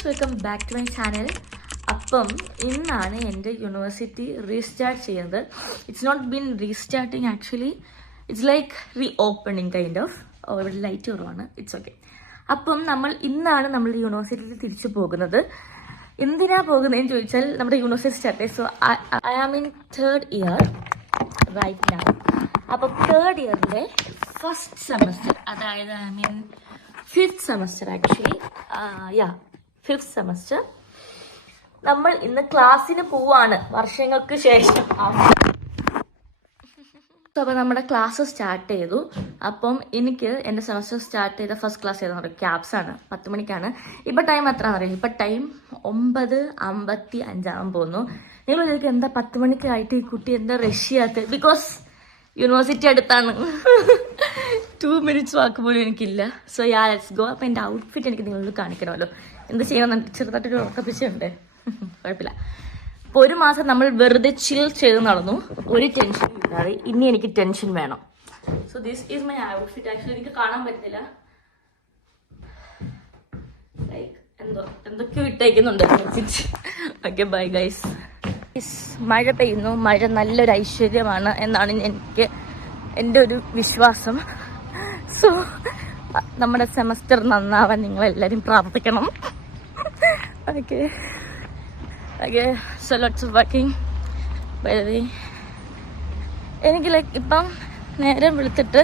Guys, welcome back to my channel. അപ്പം ഇന്നാണ് എൻ്റെ യൂണിവേഴ്സിറ്റി റീസ്റ്റാർട്ട് ചെയ്യുന്നത്. It's not been restarting actually, it's like reopening kind of. ഇവിടെ light കുറവാണ്, it's okay. അപ്പം ഇന്നാണ് നമ്മൾ യൂണിവേഴ്സിറ്റിയിൽ തിരിച്ചു പോകുന്നത്. എന്തിനാ പോകുന്നതെന്ന് ചോദിച്ചാൽ നമ്മുടെ university start. So I am in 3rd year right now. അപ്പം 3rd ഇയറിലെ ഫസ്റ്റ് സെമസ്റ്റർ, അതായത് I mean 5th semester actually, 5th semester. നമ്മൾ ഇന്ന് ക്ലാസ്സിന് പോവാണ് വർഷങ്ങൾക്ക് ശേഷം. അപ്പോൾ നമ്മുടെ ക്ലാസ് സ്റ്റാർട്ട് ചെയ്തു. അപ്പം എനിക്ക് എൻ്റെ സെമസ്റ്റർ സ്റ്റാർട്ട് ചെയ്ത ഫസ്റ്റ് ക്ലാസ് ഏതാണെന്ന് പറയും, ക്യാബ്സ് ആണ്. 10 മണിക്കാണ്. ഇപ്പം ടൈം എത്രയാണെന്ന് അറിയാം? ഇപ്പം ടൈം 9:55 പോകുന്നു. നിങ്ങൾ വിചാരിക്കും എന്താ 10 മണിക്കായിട്ട് ഈ കുട്ടി എന്താ റഷ് ചെയ്യാത്തത്? ബിക്കോസ് യൂണിവേഴ്സിറ്റി അടുത്താണ്. 2 minutes വാക്ക് പോലും എനിക്കില്ല. So let's go. അപ്പം എൻ്റെ ഔട്ട്ഫിറ്റ് എനിക്ക് നിങ്ങളോട് കാണിക്കണമല്ലോ. എന്ത് ചെയ്യണം? ചെറുതായിട്ടൊരു ഉറക്കപ്പിച്ചുണ്ട്, കുഴപ്പമില്ല. അപ്പോൾ 1 മാസം നമ്മൾ വെറുതെ ചിൽ ചെയ്ത് നടന്നു, ഒരു ടെൻഷൻ ഇല്ലാതെ. ഇനി എനിക്ക് ടെൻഷൻ വേണം. So this is my outfit. Actually എനിക്ക് കാണാൻ പറ്റില്ല, ലൈക്ക് എന്തൊക്കെയോ ഇട്ടേക്കുന്നുണ്ട് ഔട്ട്ഫിറ്റ്. Okay, bye guys. മഴ പെയ്യുന്നു. മഴ നല്ലൊരു ഐശ്വര്യമാണ് എന്നാണ് എൻ്റെ ഒരു വിശ്വാസം. സോ നമ്മുടെ സെമസ്റ്റർ നന്നാവാൻ നിങ്ങളെല്ലാവരും പ്രാർത്ഥിക്കണം. Okay okay, so lots of working. By the way, എനിക്ക് ലൈക്ക് ഇപ്പം നേരം വിളിച്ചിട്ട്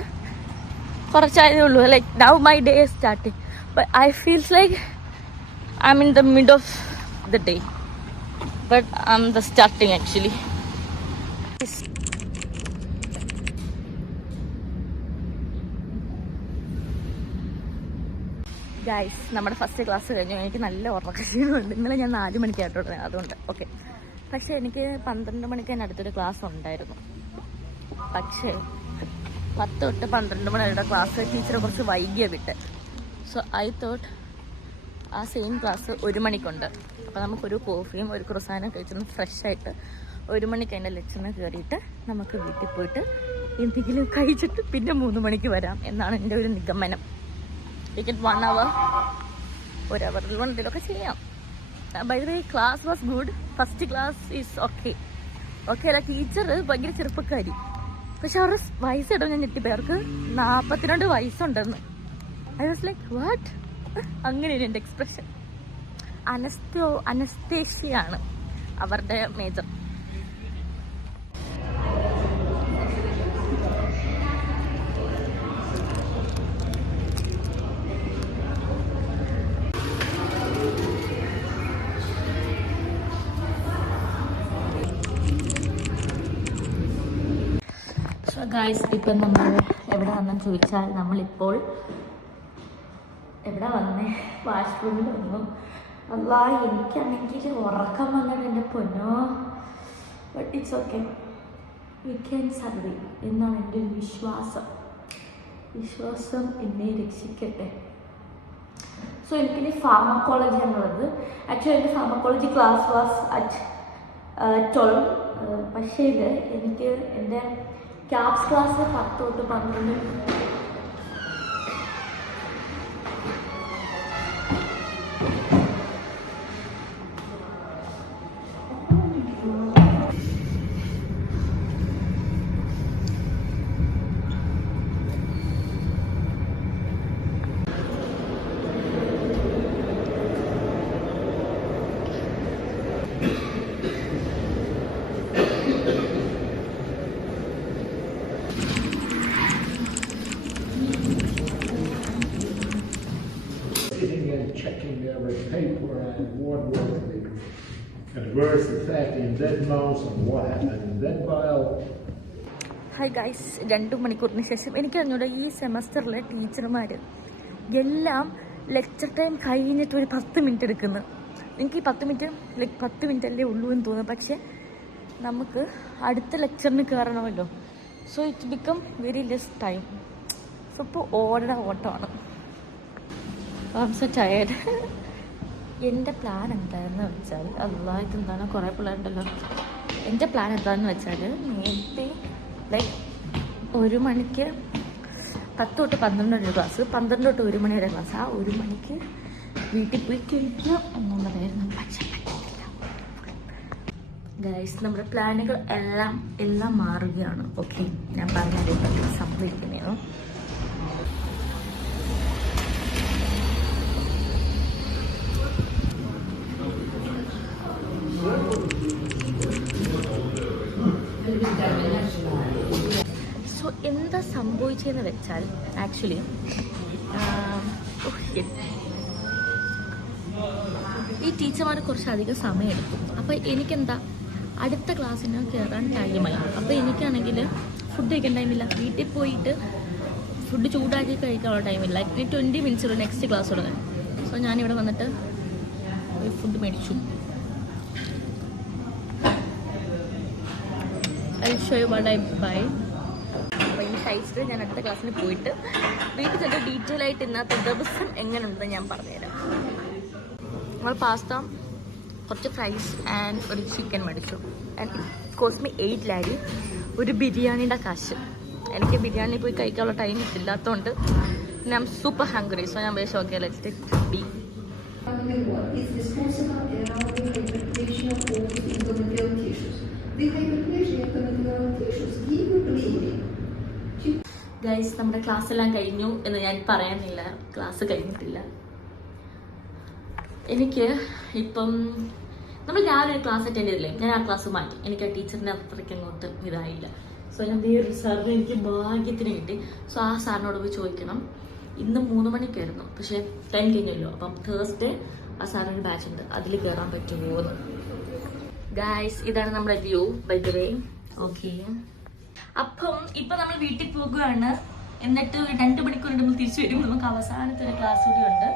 കുറച്ചായതേ ഉള്ളൂ. Like now my day starting, but I feels like I am in the mid of the day, but I'm the starting actually. Guys, നമ്മുടെ first class കഴിഞ്ഞു. എനിക്ക് നല്ല ഉറക്കക്ഷീണമുണ്ട്. ഇന്നലെ ഞാൻ 4 മണിക്കായിട്ടോ, അതുകൊണ്ട് ഓക്കെ. പക്ഷെ എനിക്ക് 12 മണിക്ക് തന്നെ അടുത്തൊരു ക്ലാസ് ഉണ്ടായിരുന്നു. പക്ഷേ 10 തൊട്ട് 12 മണി വരെയുടെ ക്ലാസ് ടീച്ചറെ കുറച്ച് വൈകിയ വിട്ട്. സോ ഐ തോട്ട് ആ സെയിം ക്ലാസ് 1 മണിക്കുണ്ട്. അപ്പോൾ നമുക്കൊരു കോഫിയും ഒരു ക്രോസാനും കഴിച്ചൊന്ന് ഫ്രഷ് ആയിട്ട് 1 മണിക്ക് അതിൻ്റെ ലെക്ചറിന് കയറിയിട്ട് നമുക്ക് വീട്ടിൽ പോയിട്ട് എന്തെങ്കിലും കഴിച്ചിട്ട് പിന്നെ 3 മണിക്ക് വരാം എന്നാണ് എൻ്റെ ഒരു നിഗമനം. ടിക്കറ്റ് 1 hour, 1 hour എന്തെങ്കിലുമൊക്കെ ചെയ്യാം. By the way, class was good. First class is okay. Okay അല്ല, ടീച്ചർ ഭയങ്കര ചെറുപ്പക്കാരി. പക്ഷെ അവരുടെ വയസ്സ് ഇടും ഞാൻ ഞെട്ടിപ്പോയി. അവർക്ക് 42 വയസ്സുണ്ടെന്ന്. I was like what? അങ്ങനെയാണ് എൻ്റെ എക്സ്പ്രഷൻ. അനസ്തേഷ്യയാണ് അവരുടെ മേജർ. സോ ഗൈസ്, ഇപ്പം നമ്മൾ എവിടെ വന്നെന്ന് ചോദിച്ചാൽ നമ്മളിപ്പോൾ എവിടെ വന്നേ? വാഷ്റൂമിൽ വന്നു. അല്ലാ, എനിക്കാണെങ്കിൽ ഉറക്കം വന്നത് എൻ്റെ പൊന്നോ. But it's okay, we can survive എന്നാണ് എൻ്റെ ഒരു വിശ്വാസം എന്നെ രക്ഷിക്കട്ടെ. സോ എനിക്കിനി ഫാർമക്കോളജി എന്നുള്ളത്. ആക്ച്വലി എൻ്റെ ഫാർമക്കോളജി ക്ലാസ് വാസ് അറ്റ് 12. പക്ഷേ എനിക്ക് എൻ്റെ ക്യാപ്സ് ക്ലാസ് 10 തൊട്ട് 12. Checking every paper and what was the adverse effect in that mouse and what happened in that vial. Hi guys, 2 മണിക്കൂറിന് ശേഷം എനിക്ക് അറിഞ്ഞൂടെ ഈ സെമസ്റ്ററിലെ ടീച്ചർമാർ എല്ലാം ലെക്ചർ ടൈം കഴിഞ്ഞിട്ട് ഒരു 10 മിനിറ്റ് എടുക്കുന്നു. എനിക്ക് ഈ 10 മിനിറ്റ് ലൈക്ക് 10 മിനിറ്റ് അല്ലേ ഉള്ളൂ എന്ന് തോന്നുന്നു. പക്ഷേ നമുക്ക് അടുത്ത ലെക്ചറിന് കയറണമല്ലോ. So it become very less time. So ഇപ്പോൾ ഓട്ടമാണ്. I am so tired. എൻ്റെ പ്ലാൻ എന്താണെന്ന് വെച്ചാൽ, ഇതെന്താണ് കുറേ പിള്ളേരുണ്ടല്ലോ. എൻ്റെ പ്ലാൻ എന്താണെന്ന് വെച്ചാൽ, നേരത്തെ ലൈക്ക് 1 മണിക്ക് 10 തൊട്ട് 12 വരെ ക്ലാസ്, 12 തൊട്ട് 1 മണി വരെ ക്ലാസ്. ആ 1 മണിക്ക് വീട്ടിൽ പോയി കഴിക്കുക എന്നുള്ളതായിരുന്നു. പക്ഷേ ഗൈസ്, നമ്മുടെ പ്ലാനുകൾ എല്ലാം മാറുകയാണ്. ഓക്കെ, ഞാൻ പറഞ്ഞത് സംഭവിക്കുന്നതാണ്. സോ എന്താ സംഭവിച്ചതെന്ന് വെച്ചാൽ, ആക്ച്വലി ഈ ടീച്ചർമാർ കുറച്ചധികം സമയമെടുക്കും. അപ്പോൾ എനിക്കെന്താ അടുത്ത ക്ലാസ്സിന് കയറാൻ ടൈമായി. അപ്പോൾ എനിക്കാണെങ്കിൽ ഫുഡ് കഴിക്കാൻ ടൈമില്ല. വീട്ടിൽ പോയിട്ട് ഫുഡ് ചൂടാക്കി കഴിക്കാനുള്ള ടൈമില്ല. 20 മിനിറ്റ്സുള്ള നെക്സ്റ്റ് ക്ലാസ് തുടങ്ങാൻ. സോ ഞാനിവിടെ വന്നിട്ട് ഫുഡ് മേടിച്ചു. അപ്പോൾ ഈ കഴിച്ചിട്ട് ഞാൻ അടുത്ത ക്ലാസ്സിന് പോയിട്ട് വീട്ടിൽ ചെന്ന് ഡീറ്റെയിൽ ആയിട്ട് ഇന്നത്തെ ദിവസം എങ്ങനെയുണ്ടെന്ന് ഞാൻ പറഞ്ഞുതരാം. നമ്മൾ പാസ്ത, കുറച്ച് ഫ്രൈസ് ആൻഡ് ഒരു ചിക്കൻ മേടിച്ചു. And it cost me 8 Larry. ഒരു ബിരിയാണിയുടെ കാശ്. എനിക്ക് ബിരിയാണി പോയി കഴിക്കാനുള്ള ടൈം ഇല്ലാത്തതുകൊണ്ട് ഞാൻ സൂപ്പർ ഹംഗ്രി. സോ ഞാൻ വേഷം ഓക്കെ ലെറ്റ്സ് ബി. ഗൈസ്, നമ്മുടെ ക്ലാസ് എല്ലാം കഴിഞ്ഞു എന്ന് ഞാൻ പറയാനില്ല. ക്ലാസ് കഴിഞ്ഞിട്ടില്ല. എനിക്ക് ഇപ്പം നമ്മൾ രാവിലെ ഒരു ക്ലാസ് അറ്റൻഡ് ചെയ്തില്ലേ, ഞാൻ ആ ക്ലാസ് മാറ്റി. എനിക്ക് ആ ടീച്ചറിൻ്റെ അത്രയ്ക്ക് അങ്ങോട്ട് ഇതായില്ല. സോ ഞാൻ വേറൊരു സാറിന് എനിക്ക് ഭാഗ്യത്തിന് കിട്ടി. സോ ആ സാറിനോട് പോയി ചോദിക്കണം. ഇന്ന് 3 മണിക്കായിരുന്നു, പക്ഷേ ടൈം കഴിഞ്ഞല്ലോ. അപ്പം തേഴ്സ്ഡേ ആ സാറിന് ബാച്ച് ഉണ്ട്, അതിൽ കയറാൻ പറ്റുമോ എന്ന്. ഗൈസ്, ഇതാണ് നമ്മുടെ view by the way. Okay, അപ്പം ഇപ്പം നമ്മൾ വീട്ടിൽ പോകുകയാണ്. എന്നിട്ട് 2 മണിക്കൂർ നമ്മൾ തിരിച്ചു വരും. നമുക്ക് അവസാനത്തെ ഒരു ക്ലാസ് കൂടി ഉണ്ട്.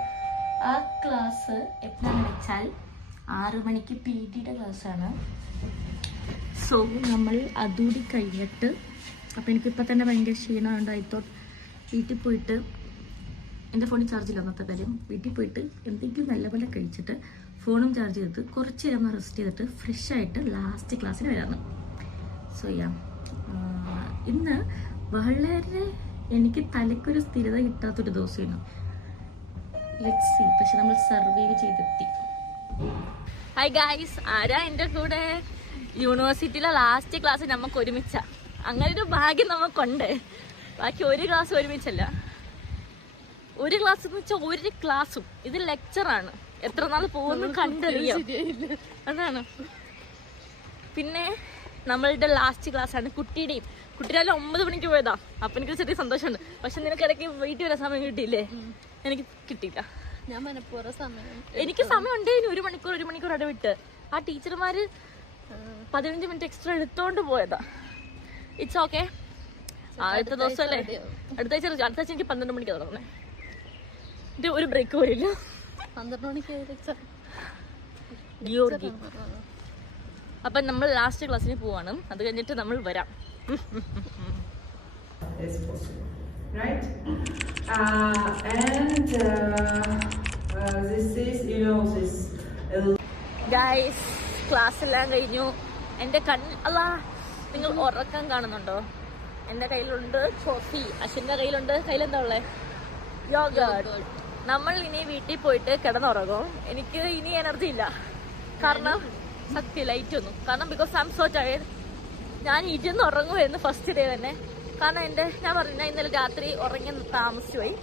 ആ ക്ലാസ് എപ്പോഴാണെന്ന് വെച്ചാൽ 6 മണിക്ക് PT ക്ലാസ്സാണ്. സോ നമ്മൾ അതുകൂടി കഴിഞ്ഞിട്ട്, അപ്പോൾ എനിക്കിപ്പോൾ തന്നെ ഭയങ്കര ക്ഷീണമുണ്ട്. വീട്ടിൽ പോയിട്ട് എൻ്റെ ഫോണിൽ ചാർജില്ല അന്നത്തെ കാര്യം. വീട്ടിൽ പോയിട്ട് എന്തെങ്കിലും നല്ലപോലെ കഴിച്ചിട്ട് ഫോണും ചാർജ് ചെയ്തിട്ട് കുറച്ച് നേരം റെസ്റ്റ് ചെയ്തിട്ട് ഫ്രഷ് ആയിട്ട് ലാസ്റ്റ് ക്ലാസ്സിന് വരാമെന്ന്. സോ ഇന്ന് വളരെ എനിക്ക് തലയ്ക്കൊരു സ്ഥിരത കിട്ടാത്തൊരു ദിവസമാണ്. Let's see. പക്ഷെ നമ്മൾ സർവൈവ് ചെയ്തെത്തി. ഹായ് ഗായ്സ്, ആരാ എൻ്റെ കൂടെ? യൂണിവേഴ്സിറ്റിയിലെ ലാസ്റ്റ് ക്ലാസ് നമുക്ക് ഒരുമിച്ച. അങ്ങനെ ഒരു ഭാഗ്യം നമുക്കുണ്ട്. ബാക്കി ഒരു ക്ലാസ് ഒരുമിച്ചല്ല. ഒരു ക്ലാസ് എന്ന് വെച്ചാൽ ഒരു ക്ലാസ്സും. ഇത് ലെക്ചറാണ്. എത്ര നാൾ പോകുന്നു കണ്ടറിയാം. അതാണ്. പിന്നെ നമ്മളുടെ ലാസ്റ്റ് ക്ലാസ് ആണ് കുട്ടിയുടെയും. കുട്ടിരാലും 9 മണിക്ക് പോയതാ. അപ്പൊ എനിക്ക് ചെറിയ സന്തോഷമുണ്ട്. പക്ഷെ നിനക്ക് ഇടയ്ക്ക് വീട്ടിൽ വരാൻ സമയം കിട്ടിയില്ലേ? എനിക്ക് കിട്ടിയില്ല. ഞാൻ മനഃപൂർവ്വം സമയം എനിക്ക് സമയം ഉണ്ടേനു 1 മണിക്കൂർ ഇടവിട്ട്. ആ ടീച്ചർമാര് 15 മിനിറ്റ് എക്സ്ട്രാ എടുത്തോണ്ട് പോയതാ. It's okay. അടുത്ത ദിവസം അല്ലേ? അടുത്ത ആഴ്ച എനിക്ക് 12 മണിക്ക് തുടങ്ങണേ. ഇത് ഒരു ബ്രേക്ക് പോയില്ല. 12 മണിക്ക് അപ്പൊ നമ്മൾ ലാസ്റ്റ് ക്ലാസ്സിന് പോവാണ്. അത് കഴിഞ്ഞിട്ട് നമ്മൾ വരാം. Right? This is, this. Guys, class എല്ലാം കഴിഞ്ഞു. എൻ്റെ അല്ലാ, നിങ്ങൾ ഉറക്കം കാണുന്നുണ്ടോ? എൻ്റെ കയ്യിലുണ്ട് കോഫി, അശ്വിൻ്റെ കയ്യിലുണ്ട്. കയ്യിലെന്താ ഉള്ളേ? യോഗർട്ട്. നമ്മൾ ഇനി വീട്ടിൽ പോയിട്ട് കിടന്നുറങ്ങും. എനിക്ക് ഇനി എനർജി ഇല്ല. കാരണം സത്യം ലൈറ്റ് ഒന്നും. കാരണം because I am so tired. ഞാൻ ഇരുന്നുറങ്ങുമായിരുന്നു ഫസ്റ്റ് ഡേ തന്നെ. കാരണം ഞാൻ പറഞ്ഞ ഇന്നലെ രാത്രി ഉറങ്ങി താമസിച്ചു പോയി.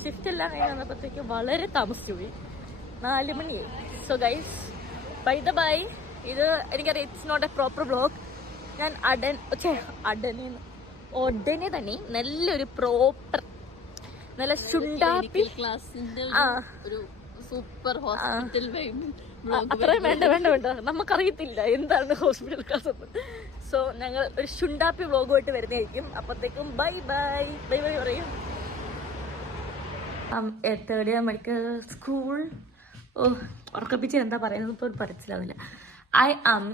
ഷിഫ്റ്റ് എല്ലാം കഴിഞ്ഞ് വന്നപ്പോഴത്തേക്ക് വളരെ താമസിച്ചു പോയി. 4 മണിയായി. So guys, by the by. ഇത് എനിക്കറിയാം it's not a proper vlog. ഞാൻ ഉടനെ തന്നെ നല്ലൊരു പ്രോപ്പർ നല്ല ചുണ്ടാപ്പി ക്ലാസിന്റെ ഒരു സൂപ്പർ ഹോസ്പിറ്റൽ അത്രയും വേണ്ട നമുക്കറിയത്തില്ല എന്താണ് ഹോസ്പിറ്റൽ ക്ലാസ് എന്ന്. സോ ഞങ്ങൾ ഒരു ചുണ്ടാപ്പി വ്ലോഗുമായിട്ട് വരുന്നതായിരിക്കും. അപ്പത്തേക്കും ബൈ ബൈ പറയും. 3rd year medical school. ഉറക്കപ്പിച്ച് എന്താ പറയുന്നത് പറച്ചിലാവില്ല. I am